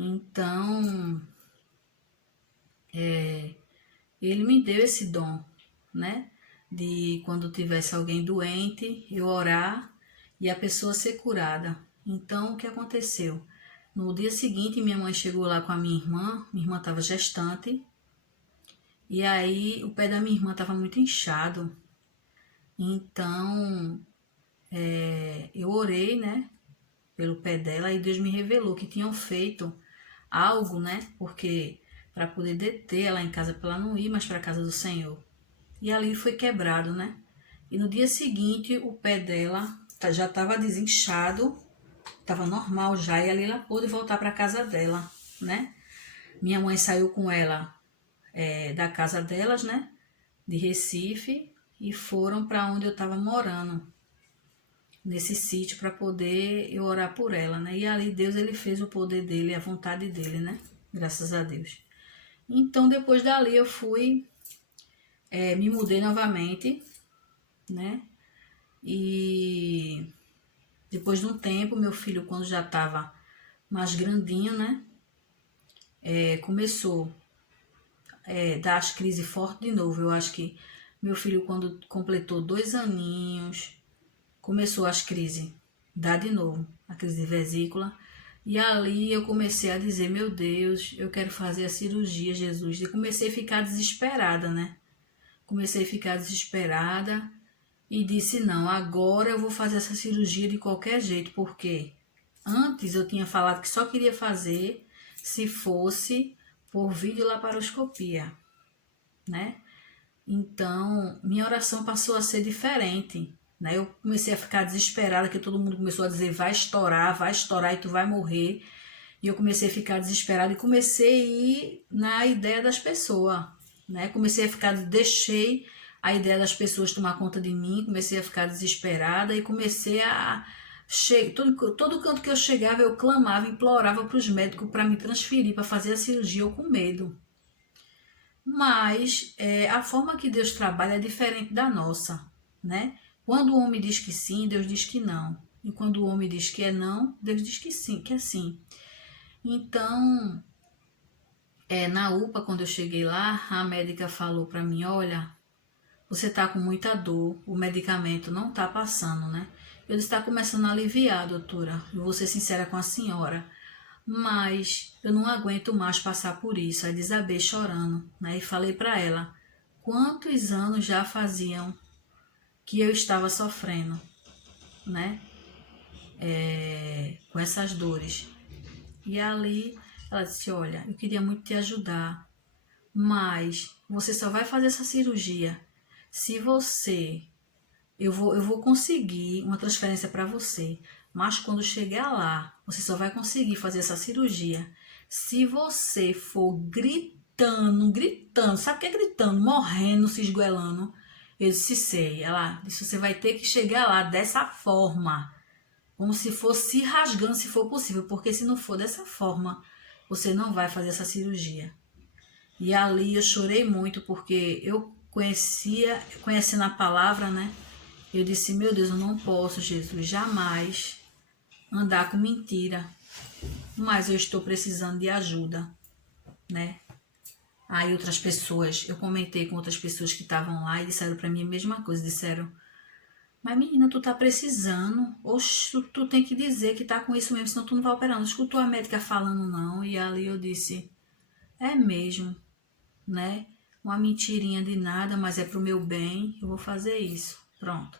Então, ele me deu esse dom, né? De quando tivesse alguém doente, eu orar e a pessoa ser curada. Então, o que aconteceu? No dia seguinte, minha mãe chegou lá com a minha irmã estava gestante, e aí o pé da minha irmã estava muito inchado. Então, eu orei, né, pelo pé dela, e Deus me revelou que tinham feito algo, né, porque para poder deter ela em casa, para ela não ir mais para a casa do Senhor. E ali foi quebrado, né? E no dia seguinte, o pé dela já estava desinchado, estava normal já, e ali ela pôde voltar para a casa dela, né? Minha mãe saiu com ela da casa delas, né? De Recife, e foram para onde eu estava morando, nesse sítio, para poder eu orar por ela, né? E ali Deus, ele fez o poder dele, a vontade dele, né? Graças a Deus. Então, depois dali eu fui, me mudei novamente, né? E depois de um tempo, meu filho, quando já estava mais grandinho, né? Começou dar as crises fortes de novo. Eu acho que meu filho, quando completou 2 aninhos, começou as crises, dar de novo, a crise de vesícula. E ali eu comecei a dizer, meu Deus, eu quero fazer a cirurgia, Jesus. E comecei a ficar desesperada, né? Comecei a ficar desesperada e disse, não, agora eu vou fazer essa cirurgia de qualquer jeito, porque antes eu tinha falado que só queria fazer se fosse por videolaparoscopia, né? Então, minha oração passou a ser diferente, né? Eu comecei a ficar desesperada, que todo mundo começou a dizer, vai estourar e tu vai morrer. E eu comecei a ficar desesperada e comecei a ir na ideia das pessoas, né? Comecei a ficar, deixei a ideia das pessoas tomar conta de mim, comecei a ficar desesperada e comecei a todo canto que eu chegava eu clamava, implorava para os médicos para me transferir, para fazer a cirurgia, eu com medo. Mas a forma que Deus trabalha é diferente da nossa, né? Quando o homem diz que sim, Deus diz que não. E quando o homem diz que é não, Deus diz que sim, que é sim. Então, na UPA, quando eu cheguei lá, a médica falou para mim, olha, você tá com muita dor, o medicamento não tá passando, né? Eu disse, está começando a aliviar, doutora. Eu vou ser sincera com a senhora. Mas eu não aguento mais passar por isso. Aí desabei chorando, né? E falei para ela, quantos anos já faziam que eu estava sofrendo, né? Com essas dores. E ali ela disse, olha, eu queria muito te ajudar, mas você só vai fazer essa cirurgia se você... eu vou conseguir uma transferência para você, mas quando chegar lá, você só vai conseguir fazer essa cirurgia se você for gritando, gritando, sabe o que é gritando? Morrendo, se esgoelando. Eu disse, sei. Ela disse, você vai ter que chegar lá dessa forma, como se fosse se rasgando, se for possível, porque se não for dessa forma, você não vai fazer essa cirurgia. E ali eu chorei muito, porque eu conhecendo a palavra, né? Eu disse, meu Deus, eu não posso, Jesus, jamais andar com mentira, mas eu estou precisando de ajuda, né? Aí outras pessoas, eu comentei com outras pessoas que estavam lá e disseram para mim a mesma coisa, disseram, mas menina, tu tá precisando, oxe, tu tem que dizer que tá com isso mesmo, senão tu não vai operar. Não escutou a médica falando não, e ali eu disse, é mesmo, né? Uma mentirinha de nada, mas é pro meu bem, eu vou fazer isso, pronto.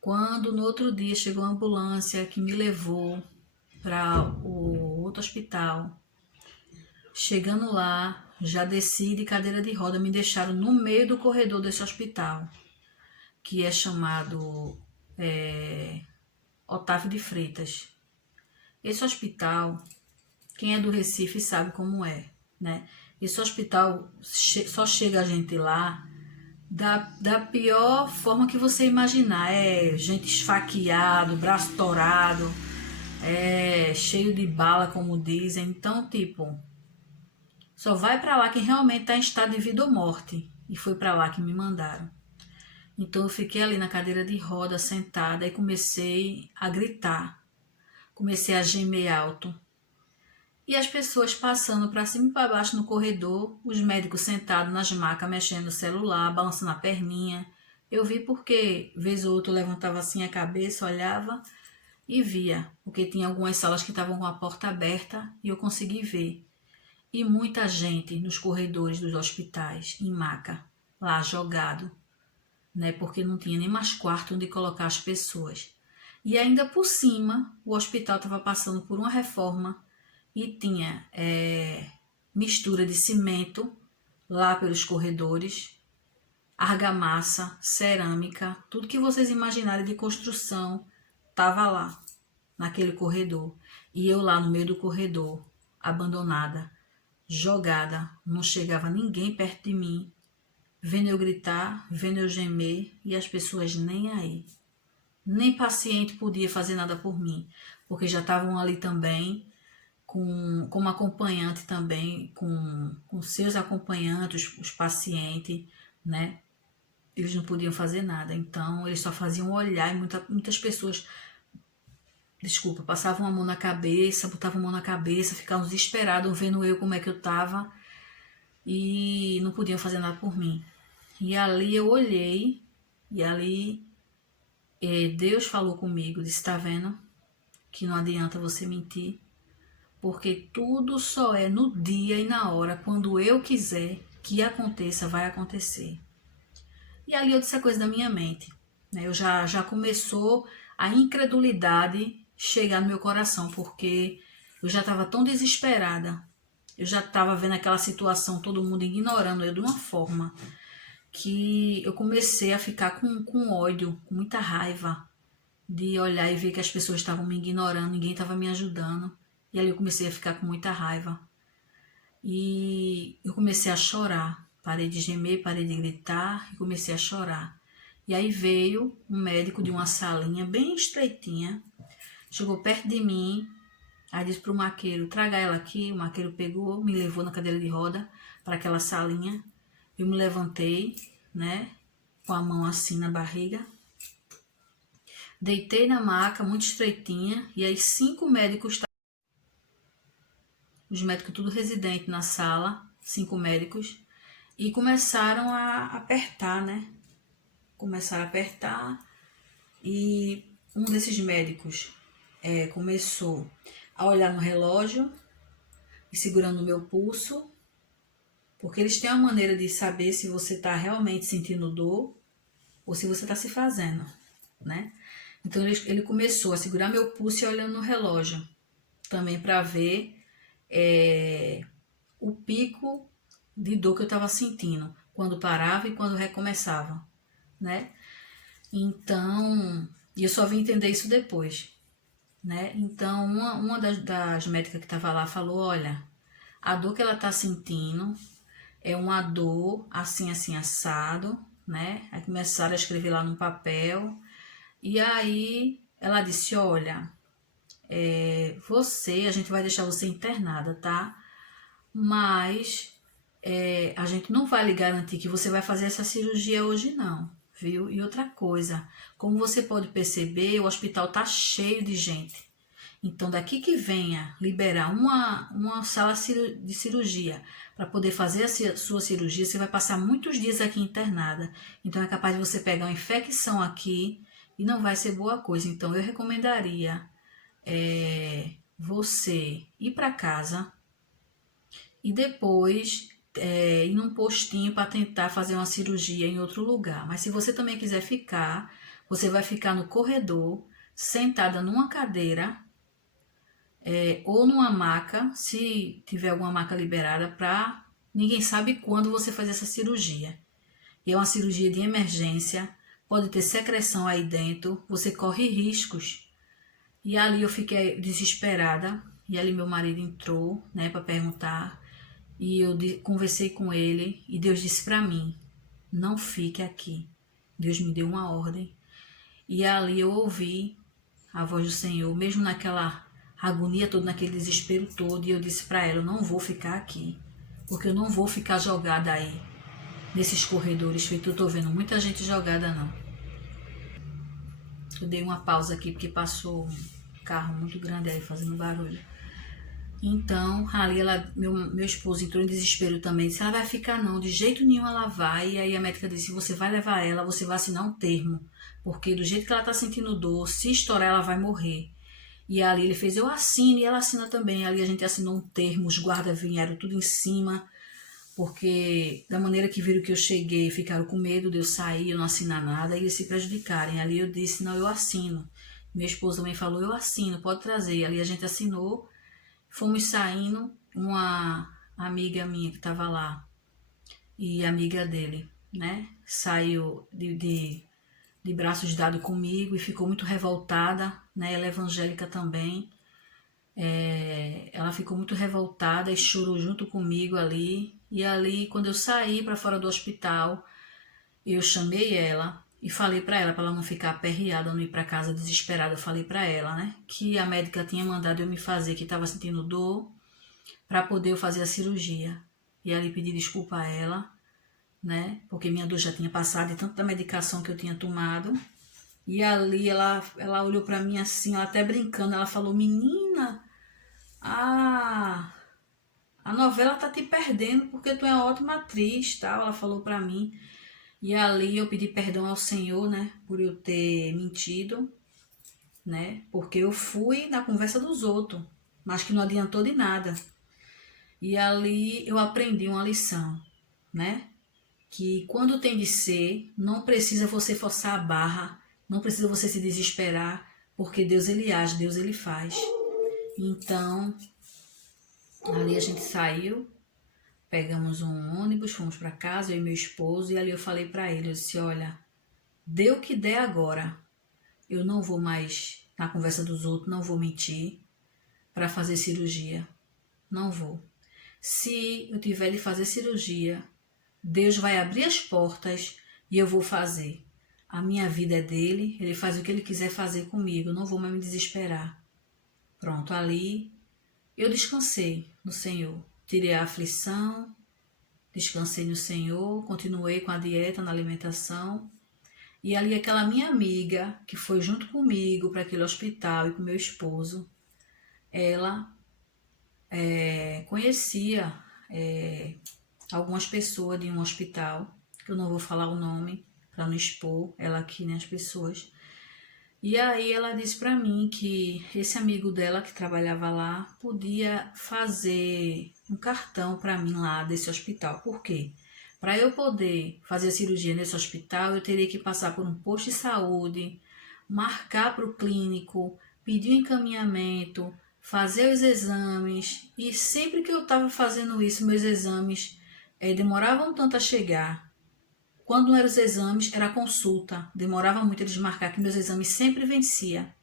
Quando no outro dia chegou a ambulância que me levou para o outro hospital, chegando lá, já desci de cadeira de roda, me deixaram no meio do corredor desse hospital, que é chamado Otávio de Freitas. Esse hospital, quem é do Recife sabe como é, né? Esse hospital só chega a gente lá da pior forma que você imaginar. É gente esfaqueado, braço torado, cheio de bala, como dizem. Então, tipo, só vai pra lá quem realmente tá em estado de vida ou morte. E foi pra lá que me mandaram. Então eu fiquei ali na cadeira de roda, sentada, e comecei a gritar. Comecei a gemer alto. e as pessoas passando para cima e para baixo no corredor, os médicos sentados nas macas, mexendo no celular, balançando a perninha. Eu vi porque, vez ou outra, eu levantava assim a cabeça, olhava e via, porque tinha algumas salas que estavam com a porta aberta e eu consegui ver. E muita gente nos corredores dos hospitais, em maca, lá jogado, né? Porque não tinha nem mais quarto onde colocar as pessoas. E ainda por cima, o hospital estava passando por uma reforma e tinha mistura de cimento lá pelos corredores, argamassa, cerâmica, tudo que vocês imaginarem de construção estava lá, naquele corredor. E eu lá no meio do corredor, abandonada, jogada, não chegava ninguém perto de mim, vendo eu gritar, vendo eu gemer e as pessoas nem aí. Nem paciente podia fazer nada por mim, porque já estavam ali também, como acompanhante também, com seus acompanhantes, os pacientes, né? Eles não podiam fazer nada, então eles só faziam olhar e muitas pessoas, desculpa, passavam a mão na cabeça, botavam a mão na cabeça, ficavam desesperados vendo eu como é que eu tava e não podiam fazer nada por mim. E ali eu olhei e ali Deus falou comigo, disse, tá vendo que não adianta você mentir, porque tudo só é no dia e na hora, quando eu quiser que aconteça, vai acontecer. E ali eu disse a coisa da minha mente, né? Eu já começou a incredulidade chegar no meu coração, porque eu já estava tão desesperada, eu já estava vendo aquela situação, todo mundo ignorando eu de uma forma que eu comecei a ficar com ódio, com muita raiva de olhar e ver que as pessoas estavam me ignorando, ninguém estava me ajudando. E ali eu comecei a ficar com muita raiva. E eu comecei a chorar. Parei de gemer, parei de gritar e comecei a chorar. E aí veio um médico de uma salinha bem estreitinha, chegou perto de mim, aí disse pro maqueiro, traga ela aqui. O maqueiro pegou, me levou na cadeira de roda para aquela salinha. Eu me levantei, né, com a mão assim na barriga. Deitei na maca, muito estreitinha, e aí 5 médicos, os médicos tudo residente na sala, 5 médicos, e começaram a apertar, né? Começaram a apertar, e um desses médicos começou a olhar no relógio e segurando o meu pulso, porque eles têm uma maneira de saber se você está realmente sentindo dor ou se você está se fazendo, né? Então ele começou a segurar meu pulso e olhando no relógio, também para ver o pico de dor que eu estava sentindo, quando parava e quando recomeçava, né? Então, e eu só vim entender isso depois, né? Então, uma das médicas que estava lá falou, olha, a dor que ela está sentindo é uma dor assim, assim, assado, né? Aí começaram a escrever lá no papel. E aí ela disse, olha, a gente vai deixar você internada, tá? Mas a gente não vai lhe garantir que você vai fazer essa cirurgia hoje não, viu? E outra coisa, como você pode perceber, o hospital tá cheio de gente. Então, daqui que venha liberar uma sala de cirurgia para poder fazer a sua cirurgia, você vai passar muitos dias aqui internada. Então, é capaz de você pegar uma infecção aqui e não vai ser boa coisa. Então, eu recomendaria você ir para casa e depois ir num postinho para tentar fazer uma cirurgia em outro lugar. Mas se você também quiser ficar, você vai ficar no corredor, sentada numa cadeira, ou numa maca, se tiver alguma maca liberada, para ninguém sabe quando você fazer essa cirurgia. E é uma cirurgia de emergência, pode ter secreção aí dentro, você corre riscos. E ali eu fiquei desesperada, e ali meu marido entrou, né, para perguntar, e eu conversei com ele, e Deus disse para mim, não fique aqui. Deus me deu uma ordem, e ali eu ouvi a voz do Senhor, mesmo naquela agonia toda, naquele desespero todo, e eu disse para ela, eu não vou ficar aqui, porque eu não vou ficar jogada aí, nesses corredores, feito eu tô vendo muita gente jogada não. Eu dei uma pausa aqui, porque passou um carro muito grande aí, fazendo barulho. Então, ali meu esposo entrou em desespero também. Disse, ela vai ficar não, de jeito nenhum ela vai. E aí a médica disse, você vai levar ela, você vai assinar um termo. Porque do jeito que ela tá sentindo dor, se estourar ela vai morrer. E ali ele fez, eu assino, e ela assina também. Ali a gente assinou um termo, os guardas vieram tudo em cima. Porque da maneira que viram que eu cheguei, ficaram com medo de eu sair, eu não assinar nada, e eles se prejudicarem. Ali eu disse, não, eu assino. Meu esposo também falou, eu assino, pode trazer. E ali a gente assinou. Fomos saindo, uma amiga minha que estava lá e amiga dele, né? Saiu de braços dados comigo e ficou muito revoltada, né? Ela é evangélica também. Ela ficou muito revoltada e chorou junto comigo ali. E ali, quando eu saí para fora do hospital, eu chamei ela e falei para ela não ficar aperreada, não ir para casa desesperada. Eu falei para ela, né? Que a médica tinha mandado eu me fazer, que estava sentindo dor, para poder eu fazer a cirurgia. E ali pedi desculpa a ela, né? Porque minha dor já tinha passado de tanta medicação que eu tinha tomado. E ali ela olhou para mim assim, ela até brincando, ela falou, menina, a novela tá te perdendo porque tu é uma ótima atriz, tal. Ela falou para mim. E ali eu pedi perdão ao Senhor, né? Por eu ter mentido, né? Porque eu fui na conversa dos outros, mas que não adiantou de nada. E ali eu aprendi uma lição, né? Que quando tem de ser, não precisa você forçar a barra, não precisa você se desesperar, porque Deus ele age, Deus ele faz. Então, ali a gente saiu, pegamos um ônibus, fomos para casa, eu e meu esposo, e ali eu falei para ele, eu disse, olha, dê o que der agora, eu não vou mais na conversa dos outros, não vou mentir para fazer cirurgia, não vou. Se eu tiver de fazer cirurgia, Deus vai abrir as portas e eu vou fazer. A minha vida é dele, ele faz o que ele quiser fazer comigo, eu não vou mais me desesperar. Pronto, ali eu descansei no Senhor. Tirei a aflição, descansei no Senhor, continuei com a dieta, na alimentação. E ali aquela minha amiga, que foi junto comigo para aquele hospital e com meu esposo, ela conhecia algumas pessoas de um hospital, que eu não vou falar o nome para não expor ela aqui, né, as pessoas. E aí ela disse para mim que esse amigo dela que trabalhava lá podia fazer um cartão para mim lá desse hospital. Por quê? Para eu poder fazer a cirurgia nesse hospital, eu teria que passar por um posto de saúde, marcar para o clínico, pedir um encaminhamento, fazer os exames. E sempre que eu estava fazendo isso, meus exames demoravam tanto a chegar. Quando não eram os exames, era a consulta. Demorava muito eles marcar, que meus exames sempre vencia.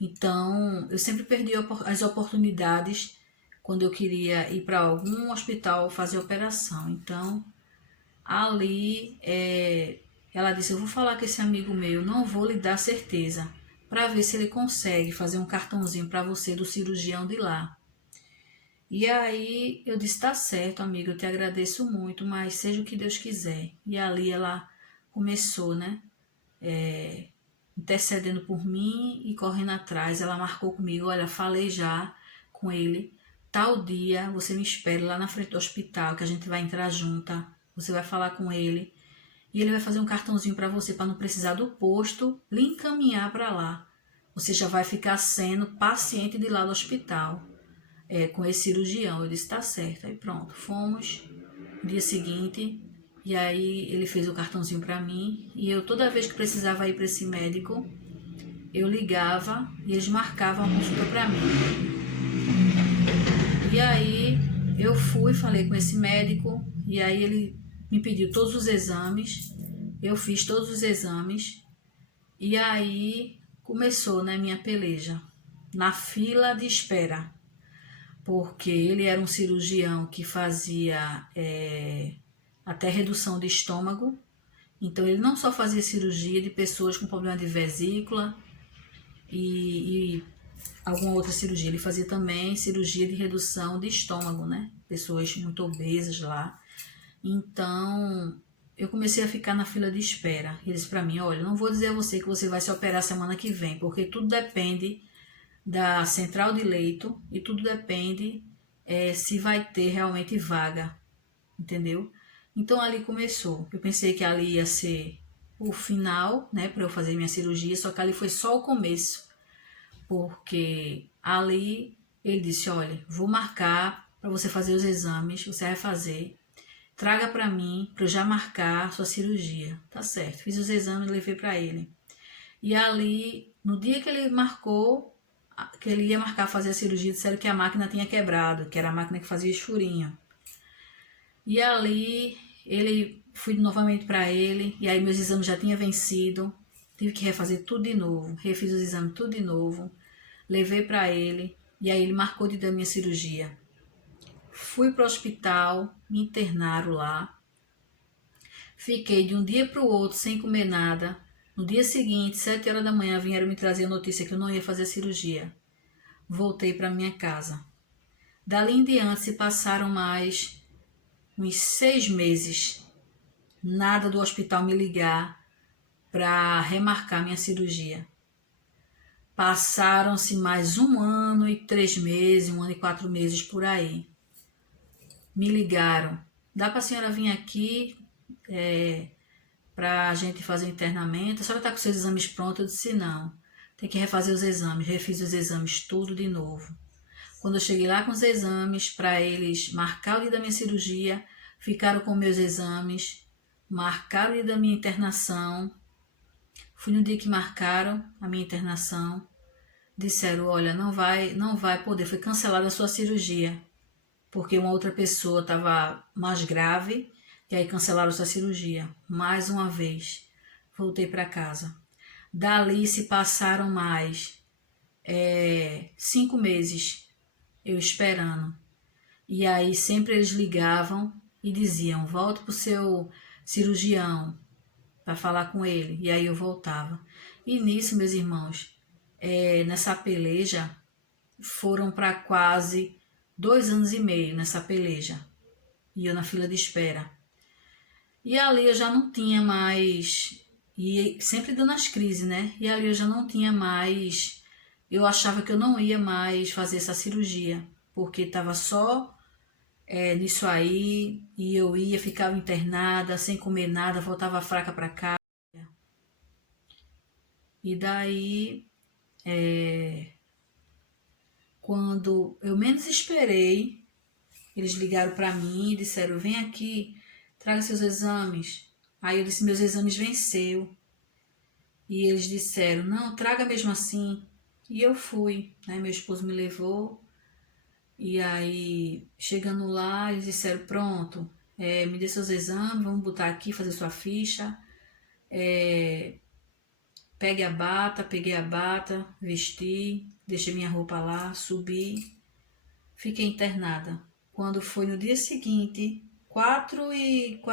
Então, eu sempre perdi as oportunidades quando eu queria ir para algum hospital fazer operação. Então, ali, ela disse, eu vou falar com esse amigo meu, não vou lhe dar certeza, para ver se ele consegue fazer um cartãozinho para você do cirurgião de lá. E aí eu disse, tá certo, amiga, eu te agradeço muito, mas seja o que Deus quiser. E ali ela começou, né, intercedendo por mim e correndo atrás. Ela marcou comigo, olha, falei já com ele, tal dia você me espere lá na frente do hospital, que a gente vai entrar junta, você vai falar com ele, e ele vai fazer um cartãozinho para você, para não precisar do posto, lhe encaminhar para lá. Você já vai ficar sendo paciente de lá do hospital. Com esse cirurgião. Eu disse, tá certo. Aí pronto, fomos no dia seguinte, e aí ele fez o cartãozinho para mim, e eu toda vez que precisava ir para esse médico, eu ligava e eles marcavam a consulta para mim. E aí eu fui, falei com esse médico, e aí ele me pediu todos os exames, eu fiz todos os exames, e aí começou, né, minha peleja, na fila de espera. Porque ele era um cirurgião que fazia até redução de estômago. Então, ele não só fazia cirurgia de pessoas com problema de vesícula e alguma outra cirurgia, ele fazia também cirurgia de redução de estômago, né? Pessoas muito obesas lá. Então, eu comecei a ficar na fila de espera. Ele disse para mim, olha, não vou dizer a você que você vai se operar semana que vem, porque tudo depende da central de leito e tudo depende se vai ter realmente vaga, entendeu? Então ali começou. Eu pensei que ali ia ser o final, né, para eu fazer minha cirurgia, só que ali foi só o começo, porque ali ele disse: olha, vou marcar para você fazer os exames, você vai fazer, traga para mim para eu já marcar a sua cirurgia. Tá certo. Fiz os exames, levei para ele. E ali, no dia que ele marcou, que ele ia marcar fazer a cirurgia, disseram que a máquina tinha quebrado, que era a máquina que fazia esfurinho. E ali, fui novamente para ele, e aí meus exames já tinham vencido, tive que refazer tudo de novo, refiz os exames tudo de novo, levei para ele, e aí ele marcou de dar minha cirurgia. Fui para o hospital, me internaram lá, fiquei de um dia para o outro sem comer nada. No dia seguinte, 7 horas da manhã, vieram me trazer a notícia que eu não ia fazer a cirurgia. Voltei para minha casa. Dali em diante se passaram mais uns 6 meses. Nada do hospital me ligar para remarcar minha cirurgia. Passaram-se mais 1 ano e 3 meses, 1 ano e 4 meses por aí. Me ligaram. Dá para a senhora vir aqui para a gente fazer o internamento? A senhora está com seus exames prontos? Eu disse: não. Tem que refazer os exames. Refiz os exames tudo de novo. Quando eu cheguei lá com os exames, para eles marcar o dia da minha cirurgia, ficaram com meus exames, marcaram o dia da minha internação. Fui no dia que marcaram a minha internação. Disseram: olha, não vai poder, foi cancelada a sua cirurgia, porque uma outra pessoa estava mais grave, e aí cancelaram sua cirurgia. Mais uma vez, voltei para casa. Dali se passaram mais 5 meses, eu esperando. E aí sempre eles ligavam e diziam: volte para o seu cirurgião para falar com ele. E aí eu voltava. E nisso, meus irmãos, nessa peleja, foram para quase 2 anos e meio nessa peleja. E eu na fila de espera. E ali eu já não tinha mais... E sempre dando as crises, né? E ali eu já não tinha mais... Eu achava que eu não ia mais fazer essa cirurgia, porque estava só nisso aí, e eu ia, ficava internada, sem comer nada, voltava fraca para casa. E daí, quando eu menos esperei, eles ligaram para mim e disseram: vem aqui, traga seus exames. Aí eu disse: meus exames venceu. E eles disseram: não, traga mesmo assim. E eu fui, né? Meu esposo me levou. E aí, chegando lá, eles disseram: pronto, me dê seus exames, vamos botar aqui, fazer sua ficha. Peguei a bata, vesti, deixei minha roupa lá, subi, fiquei internada. Quando foi no dia seguinte, 4h40,